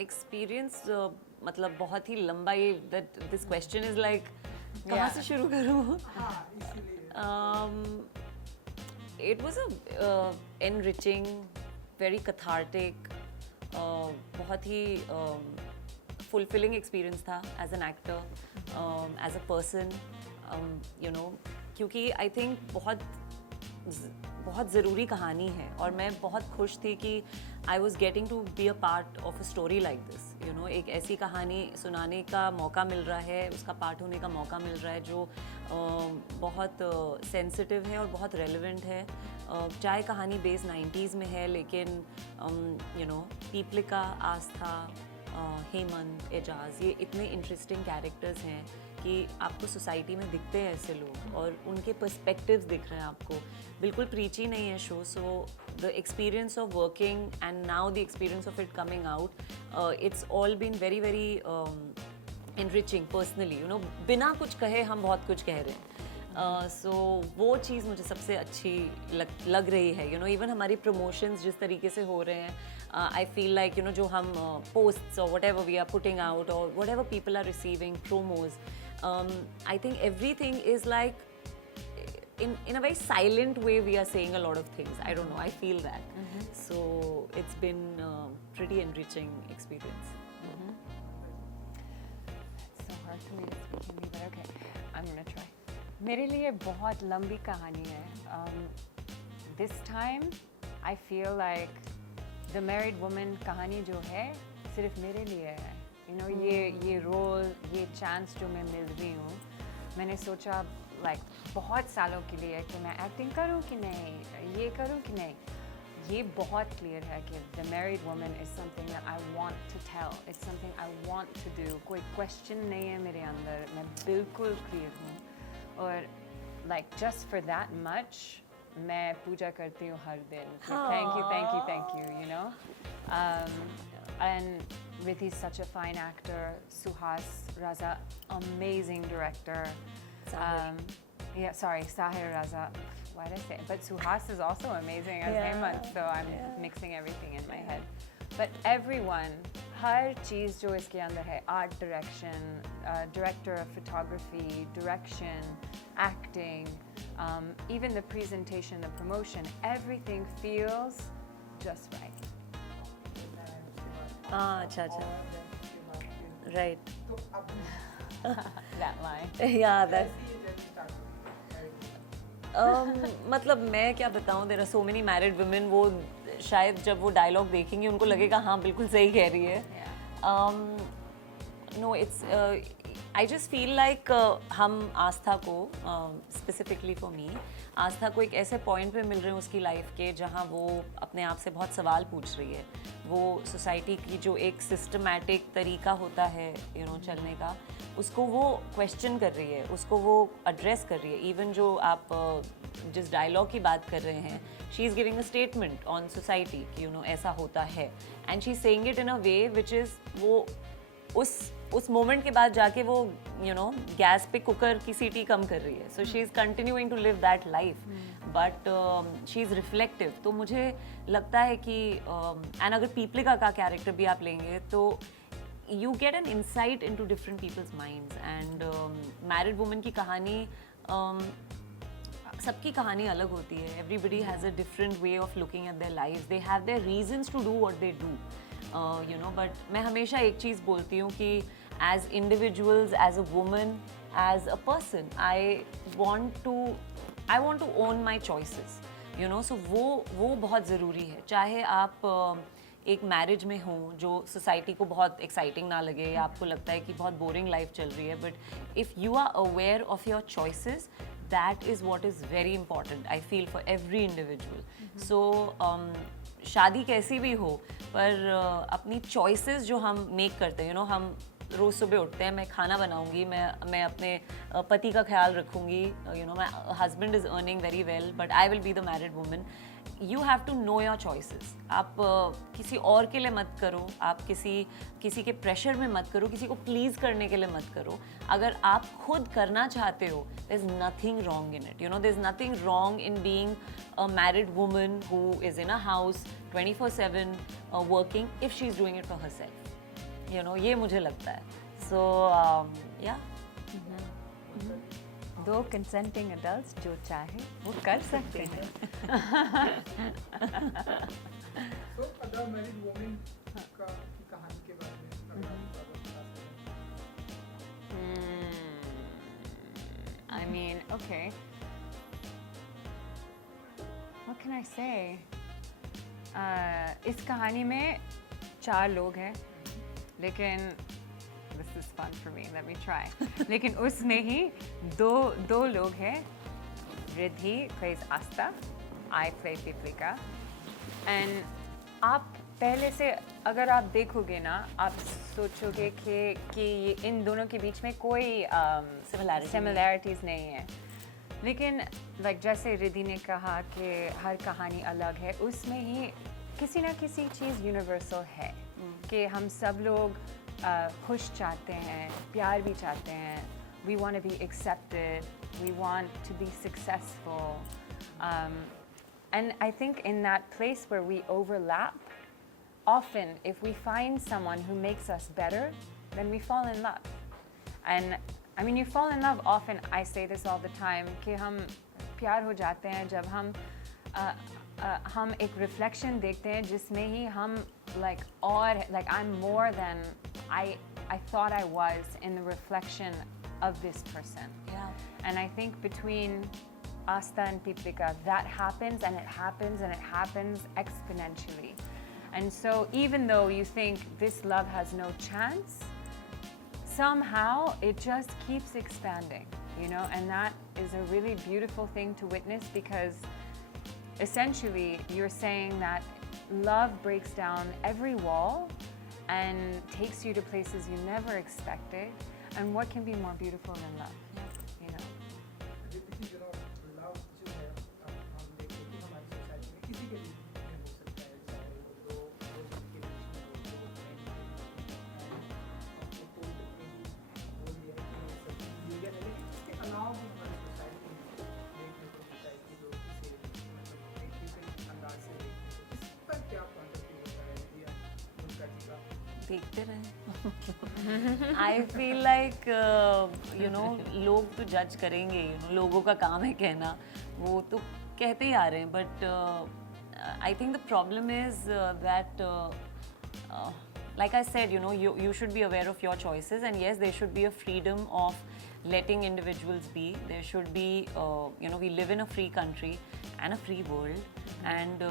Experience मतलब बहुत ही लंबा, ये that this question is like कहाँ से शुरू करूँ? It was a enriching, very cathartic, बहुत ही fulfilling experience था as an actor, as a person, you know, क्योंकि I think बहुत ज़रूरी कहानी है और मैं बहुत खुश थी कि I was getting to be a part of a story like this, you know, एक ऐसी कहानी सुनाने का मौका मिल रहा है, उसका पार्ट होने का मौका मिल रहा है जो बहुत सेंसिटिव है और बहुत रेलेवेंट है। चाहे कहानी बेस 90s में है, लेकिन यू नो, पीपलिका, आस्था, हेमंत, एजाज, ये इतने इंटरेस्टिंग कैरेक्टर्स हैं कि आपको सोसाइटी में दिखते हैं ऐसे लोग और उनके पर्सपेक्टिव्स दिख रहे हैं आपको। बिल्कुल प्रीची नहीं है show, so the experience of working and now the experience of it coming out, it's all been very very enriching personally, you know, बिना कुछ कहे हम बहुत कुछ कह रहे हैं। सो वो चीज़ मुझे सबसे अच्छी लग रही है, यू नो, इवन हमारी प्रमोशंस जिस तरीके से हो रहे हैं, I feel like, you know, जो हम पोस्ट्स और whatever we are putting out और whatever people are receiving promos, I think everything is like in a very silent way we are saying a lot of things. I don't know, I feel that. So it's been pretty enriching experience. It's so hard for me to speak Hindi, but okay, I'm gonna try. मेरे लिए बहुत लंबी कहानी है. This time I feel like the married woman कहानी जो है सिर्फ मेरे लिए है. You know, ये रोल, ये चांस जो मैं मिल रही हूँ, मैंने सोचा like बहुत सालों के लिए कि मैं एक्टिंग करूँ कि नहीं, ये करूँ कि नहीं. ये बहुत क्लियर है कि the married woman is something that I want to tell. It's something I want to do. कोई question नहीं है मेरे अंदर, मैं बिल्कुल क्लियर हूँ. और like just for that much मैं पूजा करती हूँ हर दिन. Thank you, you know. And Rithi's such a fine actor. Suhas Raza, amazing director. Sahir Raza. Why did I say? But Suhas is also amazing as Hemant, so I'm mixing everything in my head. But everyone, हर चीज़ जो इसके अंदर है, art direction, director of photography, direction, acting, even the presentation, the promotion, everything feels just right. अच्छा, right. That line. Yeah, that. मतलब मैं क्या बताऊँ, there are so many married women, वो शायद जब वो डायलॉग देखेंगी उनको लगेगा हाँ बिल्कुल सही कह रही है. No, it's, I just feel like हम आस्था को, स्पेसिफिकली फॉर मी, आस्था को एक ऐसे पॉइंट पे मिल रहे हैं उसकी लाइफ के जहाँ वो अपने आप से बहुत सवाल पूछ रही है. वो सोसाइटी की जो एक सिस्टमैटिक तरीका होता है, यू नो, चलने का, उसको वो क्वेश्चन कर रही है, उसको वो एड्रेस कर रही है. इवन जो आप जिस डायलॉग की बात कर रहे हैं, she is giving a statement on society कि यू नो ऐसा होता है, and she is saying it in a way which is, वो उस मोमेंट के बाद जाके वो, यू नो, गैस पे कुकर की सीटी कम कर रही है. So she is continuing to live that life, but she is reflective. तो मुझे लगता है कि एंड अगर पीपलिका का कैरेक्टर भी आप लेंगे तो you get an insight into different people's minds, and married woman की कहानी, सबकी कहानी अलग होती है. Everybody has a different way of looking at their lives. They have their reasons to do what they do, you know. But मैं हमेशा एक चीज़ बोलती हूँ कि as individuals, as a woman, as a person, I want to own my choices, you know. So वो बहुत ज़रूरी है. चाहे आप एक मैरिज में हो जो सोसाइटी को बहुत एक्साइटिंग ना लगे, या आपको लगता है कि बहुत बोरिंग लाइफ चल रही है, but if you are aware of your choices, that is what is very important, I feel, for every individual. So शादी कैसी भी हो, पर अपनी चॉइसेस जो हम मेक करते हैं, यू नो, हम रोज़ सुबह उठते हैं, मैं खाना बनाऊंगी, मैं अपने पति का ख्याल रखूंगी, you know, my husband is earning very well, but I will be the married woman. you have to know your choices. आप किसी और के लिए मत करो, आप किसी के प्रेशर में मत करो, किसी को प्लीज करने के लिए मत करो. अगर आप खुद करना चाहते हो, there's nothing wrong in it. You know, there's nothing wrong in being a married woman who is in a house 24/7 working if she's doing it for herself. You know, ये मुझे लगता है. So yeah. दो consenting adults जो चाहे वो कर सकते हैं. So, other married women का की कहानी के बारे में अगर आप बता सकें. I mean, okay. What can I say? इस कहानी में 4 लोग हैं, लेकिन this is fun for me. Let me try. लेकिन उसमें ही दो लोग हैं. Riddhi plays Asta, I play Piplika. And आप पहले से अगर आप देखोगे ना, आप सोचोगे कि ये इन दोनों के बीच में कोई similarities नहीं है. लेकिन like जैसे रिद्धि ने कहा कि हर कहानी अलग है, उसमें ही किसी ना किसी चीज़ यूनिवर्सल है कि हम सब लोग खुश चाहते हैं, प्यार भी चाहते हैं. We want to be accepted. We want to be successful. And I think in that place where we overlap, often if we find someone who makes us better, then we fall in love. And I mean, you fall in love often. I say this all the time कि हम प्यार हो जाते हैं जब हम एक reflection देखते हैं जिसमें ही हम like I'm more than I thought I was in the reflection of this person. Yeah. And I think between Asta and Piplika, that happens and it happens and it happens exponentially. And so even though you think this love has no chance, somehow it just keeps expanding, you know, and that is a really beautiful thing to witness because essentially you're saying that love breaks down every wall and takes you to places you never expected. And what can be more beautiful than love? You know? देखिए, you know, love जो है हम देखते हैं कि हमारी society में किसी के बीच में हो सकता है, चाहे वो दो दोस्त के बीच में हो, दो फ्रेंड के बीच में, आपको कोई बोल दिया कि ये सब लीगल है, लेकिन इसके अलावा भी हमारी सोसाइटी में देखने को मिलता है कि लोग इसे मतलब एक डिफरेंट अंदाज से देखते हैं. इस पर क्या पॉइंट ऑफ व्यू होता है या उनका जीवा देखते रहे. आई फील लाइक यू नो लोग तो जज करेंगे, you know, लोगों का काम है कहना, वो तो कहते ही आ रहे हैं. But I think the problem is that like I said, you know, you should be aware of your choices, and yes, there should be a freedom of letting individuals be. There should be, you know, we live in a free country and a free world, and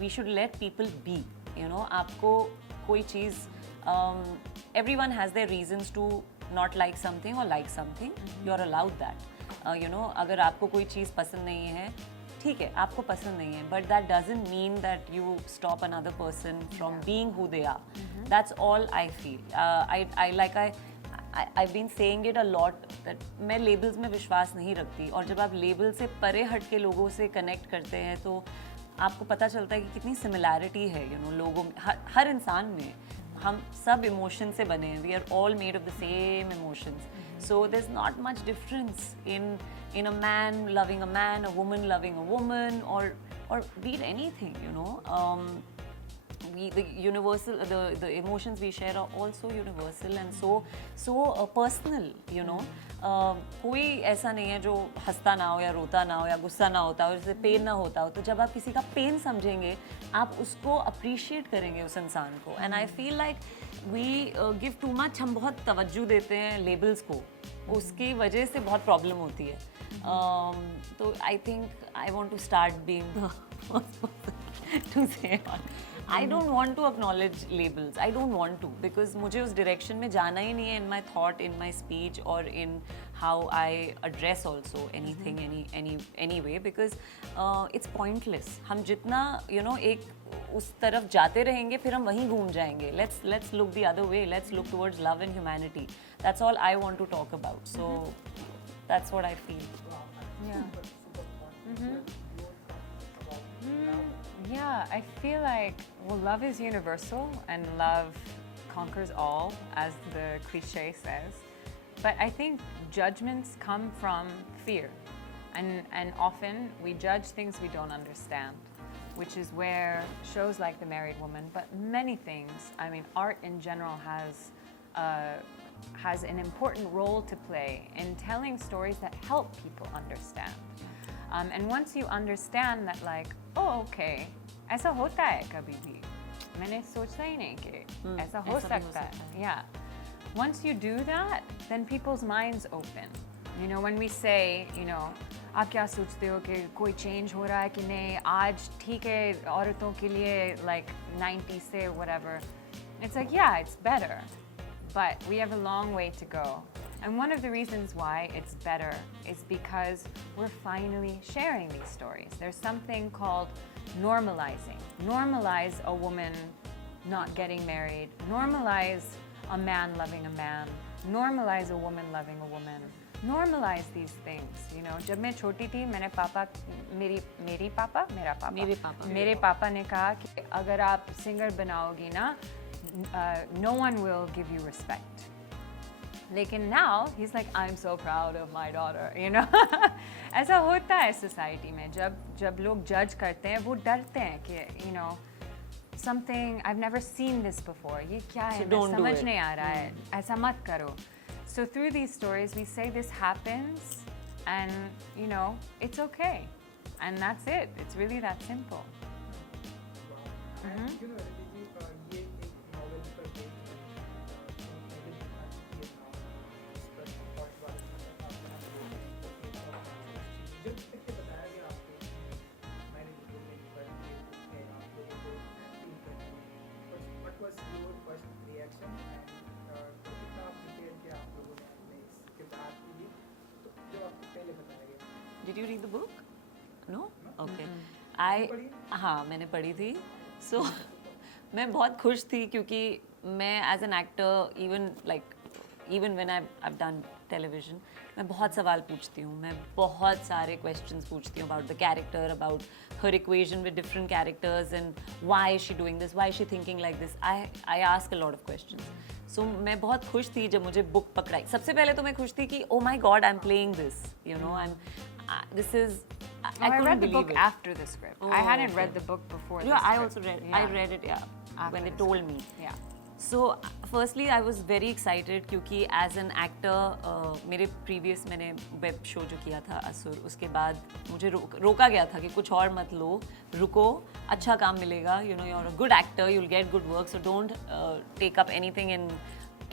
we should let people be. You know, आपको कोई चीज़ everyone has their reasons to not like something or like something. You are allowed that. You know, अगर आपको कोई चीज़ पसंद नहीं है, ठीक है, आपको पसंद नहीं है, but that doesn't mean that you stop another person from being who they are. That's all I feel. I've been saying it a lot that मैं labels में विश्वास नहीं रखती, और जब आप label से परे हट के लोगों से connect करते हैं तो आपको पता चलता है कि कितनी सिमिलैरिटी है, you know, लोगों में, हर इंसान में. हम सब इमोशन से बने हैं. We are all made of the same emotions. So there's not much difference in a man loving a man, a woman loving a woman, or be it anything, you know. The emotions we share are also universal and so personal, you know. कोई ऐसा नहीं है जो हंसता ना हो या रोता ना हो या गुस्सा ना होता हो, जैसे पेन ना होता हो. तो जब आप किसी का पेन समझेंगे, आप उसको अप्रिशिएट करेंगे उस इंसान को. And I feel like we give too much. हम बहुत तवज्जो देते हैं लेबल्स को, उसकी वजह से बहुत प्रॉब्लम होती है. तो I think I want to start being to say I don't want to acknowledge labels. I don't want to, because मुझे उस direction में जाना ही नहीं है in my thought, in my speech, or in how I address also anything, any way, because it's pointless. हम जितना you know एक उस तरफ जाते रहेंगे, फिर हम वहीं घूम जाएंगे. Let's look the other way. Let's look towards love and humanity. That's all I want to talk about. So that's what I feel. Yeah. Yeah, I feel like, well, love is universal and love conquers all, as the cliche says. But I think judgments come from fear. And often we judge things we don't understand, which is where shows like The Married Woman, but many things, I mean, art in general has an important role to play in telling stories that help people understand. And once you understand that, like, oh, okay, ऐसा होता है कभी भी, मैंने सोचा ही नहीं कि ऐसा हो सकता है. Yeah. Once you do that, then people's minds open. You know, when we say, you know, आप क्या सोचते हो कि कोई change हो रहा है कि नहीं, आज ठीक है औरतों के लिए, like 90 से whatever. It's like, yeah, it's better. But we have a long way to go. And one of the reasons why it's better is because we're finally sharing these stories. There's something called normalizing. Normalize a woman not getting married. Normalize a man loving a man. Normalize a woman loving a woman. Normalize these things. You know, जब मैं छोटी थी, मेरे पापा ने कहा कि अगर आप singer बनाओगी ना, no one will give you respect. Lekin now he's like, I'm so proud of my daughter, you know. ऐसा होता है society में, जब लोग judge करते हैं, वो डरते हैं कि, you know, something I've never seen this before. ये क्या है? don't do समझ it. नहीं आ रहा है. ऐसा मत करो. So through these stories, we say this happens, and you know, it's okay, and that's it. It's really that simple. And you know, ये एक novel पर based है, मैंने लिखा है now, but बहुत बार जब तक ये बताया गया आपको, मैंने जो मेरी first book है, आप लोगों को feel करना है. What was your first reaction and कितना आप prepared थे आप लोगों ने अपने इस किताब के लिए, तो जब आपको पहले बताया गया. Did you read the book? No? Okay. आपने पढ़ी? हाँ, मैंने पढ़ी थी. So मैं बहुत खुश थी क्योंकि मैं as an actor, even when I've done television, मैं बहुत सवाल पूछती हूँ. मैं बहुत सारे questions पूछती हूँ about the character, about her equation with different characters, and why is she doing this, why is she thinking like this. I ask a lot of questions. So मैं बहुत खुश थी जब मुझे book पकड़ाई. सबसे पहले तो मैं खुश थी कि oh my God, I'm playing this. You know, this is. I couldn't read the believe book it. after the script. I hadn't read the book before. Yeah, the I script. also read. Yeah. I read it. Yeah, After when they the told me. Yeah. So, firstly, I was very excited क्योंकि as an actor, मेरे previous मैंने web show जो किया था असुर, उसके बाद मुझे रोका गया था कि कुछ और मत लो, रुको, अच्छा काम मिलेगा. You know, you're a good actor, you'll get good work, so don't take up anything in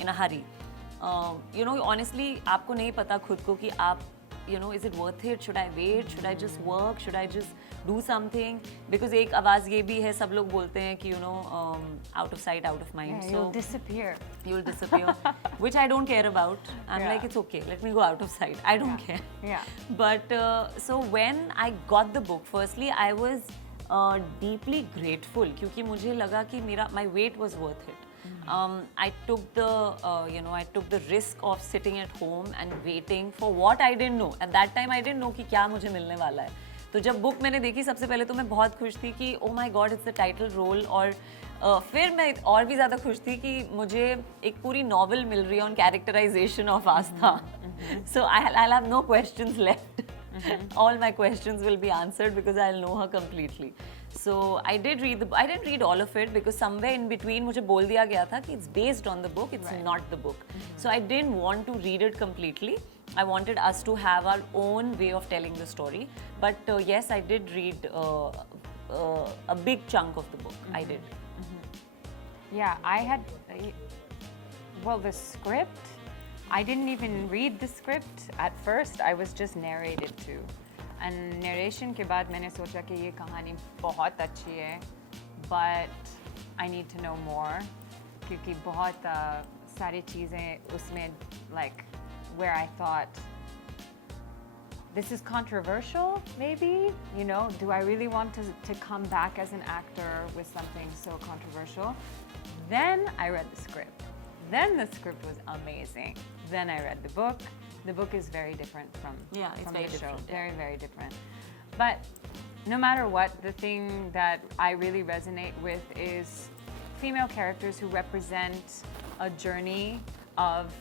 a hurry. You know, honestly, आपको नहीं पता खुद को कि आप, you know, is it worth it? Should I wait? Should I just work? Should I just do something? Because एक आवाज़ ये भी है, सब लोग बोलते हैं कि, you know, out of sight, out of mind. Yeah, So you'll disappear. you'll disappear, which I don't care about. I'm Yeah. like, it's okay, let me go out of sight. I don't care. Yeah. But so when I got the book, firstly, I was deeply grateful क्योंकि मुझे लगा कि my wait was worth it. I took the risk of sitting at home and waiting for what I didn't know. At that time, I didn't know कि क्या मुझे मिलने वाला है. तो जब बुक मैंने देखी सबसे पहले तो मैं बहुत खुश थी कि oh my God, it's the title role. और फिर मैं और भी ज़्यादा खुश थी कि मुझे एक पूरी नॉवल मिल रही है on characterization of Astha. So I'll have no questions left. All my questions will be answered because I'll know her completely. So I didn't read all of it because somewhere in between मुझे बोल दिया गया था कि it's based on the book, it's not the book. So I didn't want to read it completely. I wanted us to have our own way of telling the story. But yes, I did read a big chunk of the book. I did. Yeah, I had, well, the script, I didn't even read the script at first. I was just narrated to. And narration के बाद मैंने सोचा कि ये कहानी बहुत अच्छी है, but I need to know more क्योंकि बहुत सारी चीज़ें उसमें, like, where I thought this is controversial, maybe, you know, do I really want to come back as an actor with something so controversial? Then I read the script. Then the script was amazing. Then I read the book. The book is very different from Yeah, it's from very the show. different, yeah. Very, very different. But no matter what, the thing that I really resonate with is female characters who represent a journey of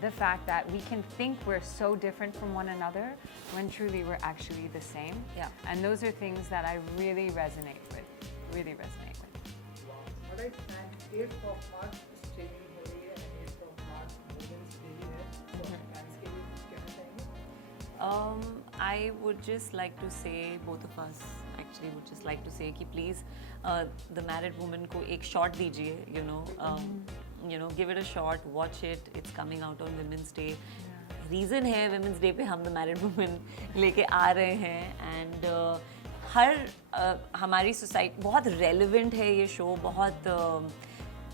the fact that we can think we're so different from one another when truly we're actually the same. Yeah. And those are things that I really resonate with. Really resonate with. Alright, and 8th of March streaming हो रही है and 8th of March women's day भी है, तो fans के लिए कुछ कहना चाहेंगे? I would just like to say, both of us actually would just like to say कि please the married woman को एक shot दीजिए, you know, give it a shot, watch it. It's coming out on Women's Day. Reason है Women's Day पे हम the married women लेके आ रहे हैं and हर हमारी सोसाइटी बहुत रेलिवेंट है ये शो, बहुत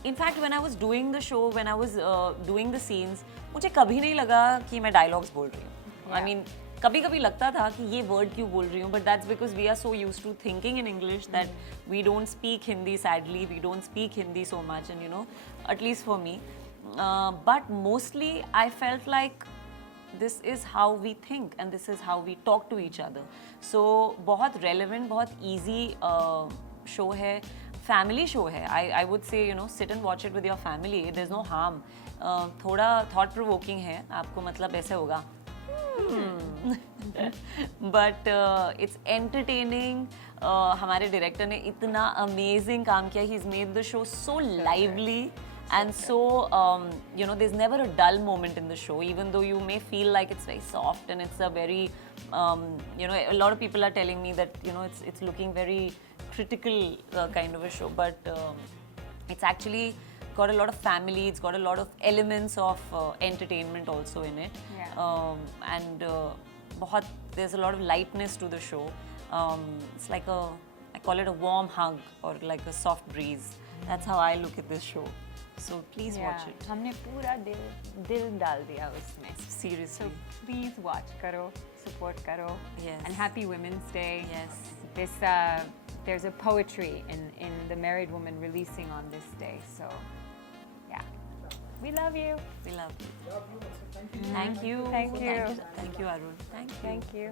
in fact when I was doing the show, when I was doing the scenes, मुझे कभी नहीं लगा कि मैं डायलॉग्स बोल रही हूँ. आई मीन कभी कभी लगता था कि ये वर्ड क्यों बोल रही हूँ, but that's because we are so use to thinking in English that we don't speak Hindi, sadly we don't speak Hindi so much, and you know, at least for me. But mostly I felt like this is how we think and this is how we talk to each other. So बहुत relevant, बहुत easy show है, family show है. I would say, you know, sit and watch it with your family. There's no harm. थोड़ा thought provoking है, आपको मतलब ऐसे होगा. But it's entertaining. हमारे director ने इतना amazing काम किया. He's made the show so lively. And so, you know, there's never a dull moment in the show, even though you may feel like it's very soft and it's a very, you know, a lot of people are telling me that, you know, it's looking very critical kind of a show, but it's actually got a lot of family, it's got a lot of elements of entertainment also in it. Yeah. And there's a lot of lightness to the show. It's like I call it a warm hug or like a soft breeze. That's how I look at this show. So please watch it. हमने पूरा दिल डाल दिया उसमें. Seriously. So please watch करो, support करो. Yes. And happy Women's Day. Yes. This there's a poetry in the married woman releasing on this day. So yeah, we love you. We love you. Love you also. Thank you. Thank you. Thank you. Thank you, Arun. Thank you. Thank you.